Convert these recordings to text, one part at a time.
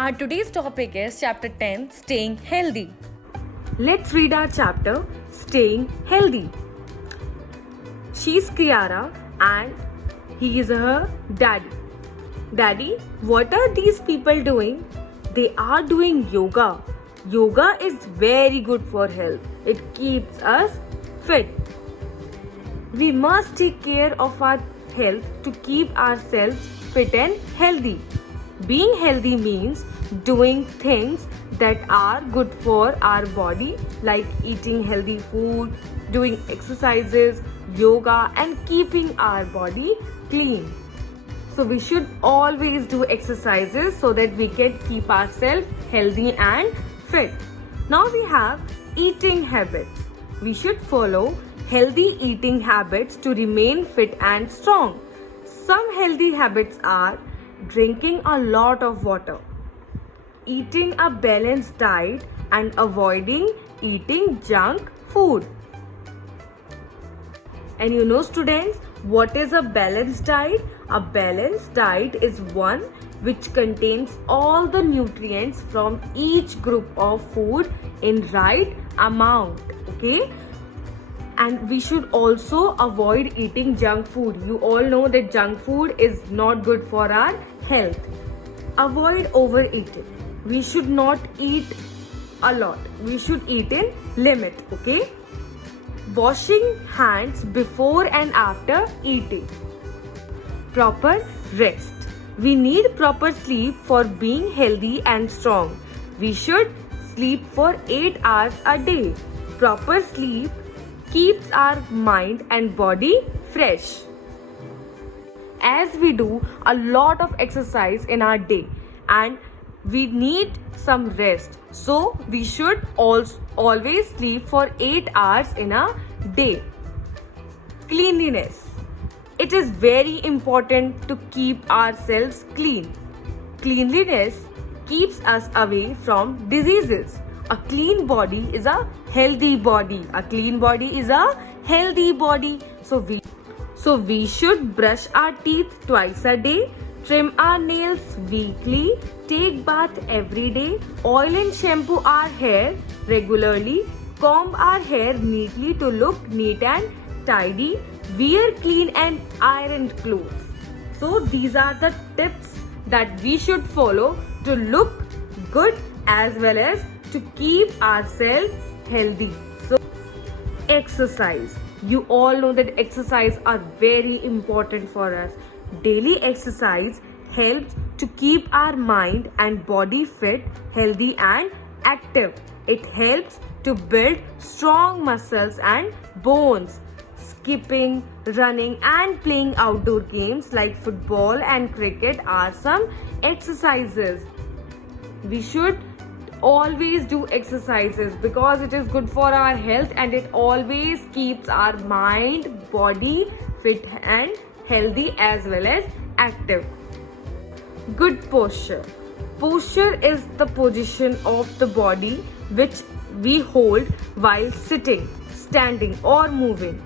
Our today's topic is chapter 10, Staying Healthy. Let's read our chapter, Staying Healthy. She's Kiara and he is her daddy. Daddy, what are these people doing? They are doing yoga. Yoga is very good for health. It keeps us fit. We must take care of our health to keep ourselves fit and healthy. Being healthy means doing things that are good for our body, like eating healthy food, doing exercises, yoga, and keeping our body clean. So we should always do exercises so that we can keep ourselves healthy and fit. Now we have eating habits. We should follow healthy eating habits to remain fit and strong. Some healthy habits are drinking a lot of water, eating a balanced diet, and avoiding eating junk food. And you know, students, what is a balanced diet? A balanced diet is one which contains all the nutrients from each group of food in right amount. Okay? And we should also avoid eating junk food. You all know that junk food is not good for our health. Avoid overeating. We should not eat a lot. We should eat in limit. Okay? Washing hands before and after eating. Proper rest. We need proper sleep for being healthy and strong. We should sleep for 8 hours a day. Proper sleep keeps our mind and body fresh. As we do a lot of exercise in our day and we need some rest, so we should always sleep for 8 hours in a day. Cleanliness. It is very important to keep ourselves clean. Cleanliness keeps us away from diseases. A clean body is a healthy body. A clean body is a healthy body. So we should brush our teeth twice a day, trim our nails weekly, take bath every day, oil and shampoo our hair regularly, comb our hair neatly to look neat and tidy, wear clean and ironed clothes. So these are the tips that we should follow to look good as well as to keep ourselves healthy. So exercise. You all know that exercise are very important for us. Daily exercise helps to keep our mind and body fit, healthy and active. It helps to build strong muscles and bones. Skipping, running and playing outdoor games like football and cricket are some exercises. We should always do exercises because it is good for our health and it always keeps our mind, body fit and healthy as well as active. Good posture. Posture is the position of the body which we hold while sitting, standing or moving.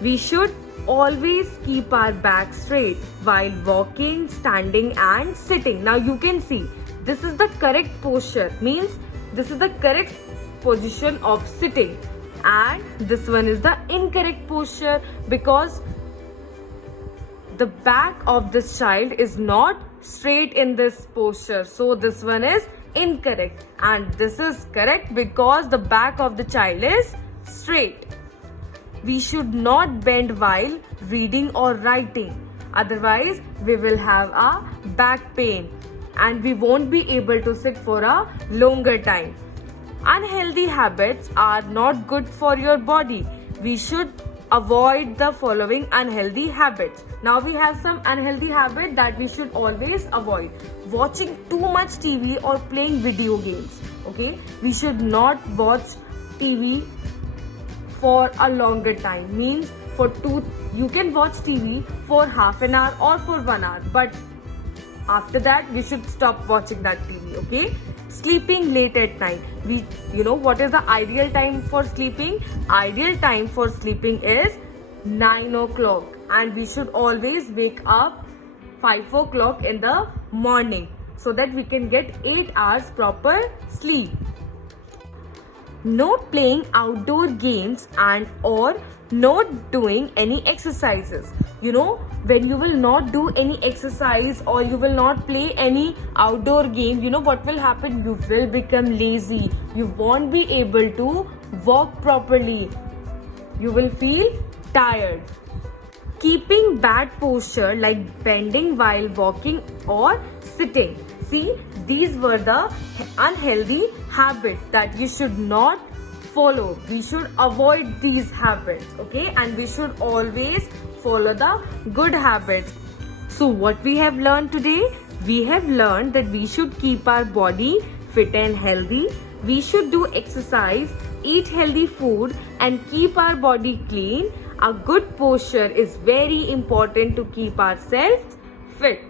We should always keep our back straight while walking, standing and sitting. Now you can see this is the correct posture, means this is the correct position of sitting, and this one is the incorrect posture because the back of this child is not straight in this posture. So this one is incorrect and this is correct because the back of the child is straight. We should not bend while reading or writing. Otherwise, we will have a back pain and we won't be able to sit for a longer time. Unhealthy habits are not good for your body. We should avoid the following unhealthy habits. Now we have some unhealthy habits that we should always avoid. Watching too much TV or playing video games. Okay, we should not watch TV for a longer time. Means you can watch TV for half an hour or for 1 hour, but after that we should stop watching that TV. Okay, sleeping late at night. What is the ideal time for sleeping? Ideal time for sleeping is 9 o'clock and we should always wake up 5 o'clock in the morning. so that we can get 8 hours proper sleep. Not playing outdoor games and or not doing any exercises. When you will not do any exercise or you will not play any outdoor game, what will happen? You will become lazy. You won't be able to walk properly. You will feel tired. Keeping bad posture like bending while walking or sitting. See, these were the unhealthy habits that you should not follow. We should avoid these habits, okay? And we should always follow the good habits. So what we have learned today? We have learned that we should keep our body fit and healthy. We should do exercise, eat healthy food, and keep our body clean. A good posture is very important to keep ourselves fit.